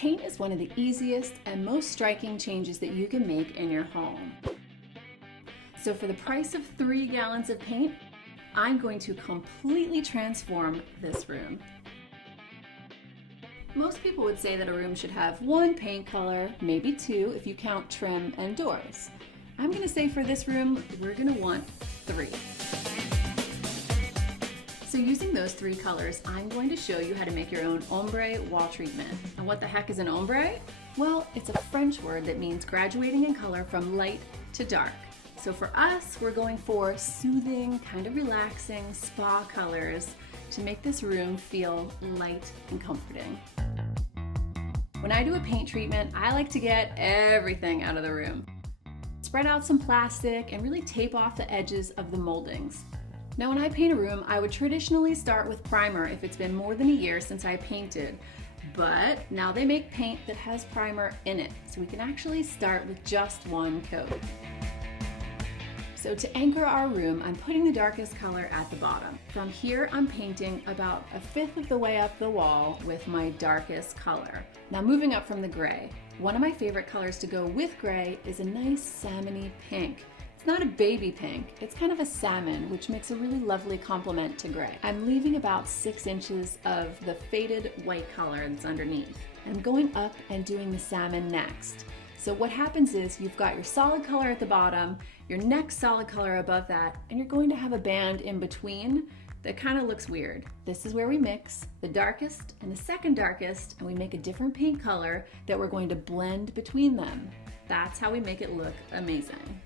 Paint is one of the easiest and most striking changes that you can make in your home. So for the price of 3 gallons of paint, I'm going to completely transform this room. Most people would say that a room should have 1 paint color, maybe 2 if you count trim and doors. I'm going to say for this room, we're going to want 3. So using those 3 colors, I'm going to show you how to make your own ombre wall treatment. And what the heck is an ombre? Well, it's a French word that means graduating in color from light to dark. So for us, we're going for soothing, kind of relaxing spa colors to make this room feel light and comforting. When I do a paint treatment, I like to get everything out of the room. Spread out some plastic and really tape off the edges of the moldings. Now when I paint a room, I would traditionally start with primer if it's been more than a year since I painted. But now they make paint that has primer in it, so we can actually start with just 1 coat. So to anchor our room, I'm putting the darkest color at the bottom. From here, I'm painting about 1/5 of the way up the wall with my darkest color. Now moving up from the gray, one of my favorite colors to go with gray is a nice salmon-y pink. It's not a baby pink, it's kind of a salmon, which makes a really lovely complement to gray. I'm leaving about 6 inches of the faded white color that's underneath. I'm going up and doing the salmon next. So what happens is you've got your solid color at the bottom, your next solid color above that, and you're going to have a band in between that kind of looks weird. This is where we mix the darkest and the second darkest, and we make a different paint color that we're going to blend between them. That's how we make it look amazing.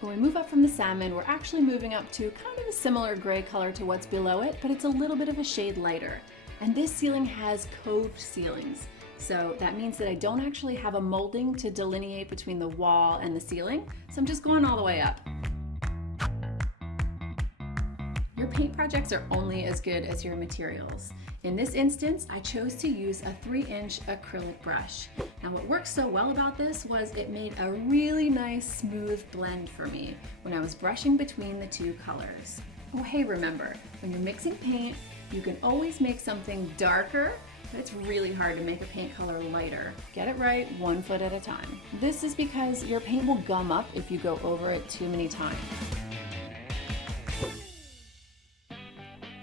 When we move up from the salmon, we're actually moving up to kind of a similar gray color to what's below it, but it's a little bit of a shade lighter. And this ceiling has coved ceilings. So that means that I don't actually have a molding to delineate between the wall and the ceiling, so I'm just going all the way up. Your paint projects are only as good as your materials. In this instance, I chose to use a 3-inch acrylic brush. Now what worked so well about this was it made a really nice smooth blend for me when I was brushing between the 2 colors. Oh hey, remember, when you're mixing paint, you can always make something darker, but it's really hard to make a paint color lighter. Get it right 1 foot at a time. This is because your paint will gum up if you go over it too many times.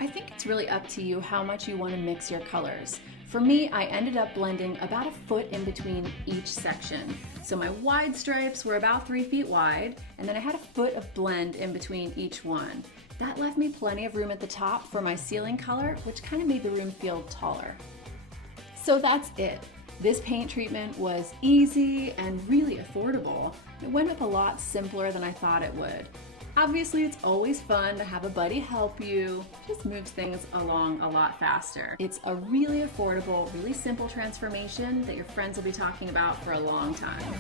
I think it's really up to you how much you want to mix your colors. For me, I ended up blending about 1 foot in between each section. So my wide stripes were about 3 feet wide, and then I had 1 foot of blend in between each one. That left me plenty of room at the top for my ceiling color, which kind of made the room feel taller. So that's it. This paint treatment was easy and really affordable. It went up a lot simpler than I thought it would. Obviously, it's always fun to have a buddy help you. It just moves things along a lot faster. It's a really affordable, really simple transformation that your friends will be talking about for a long time.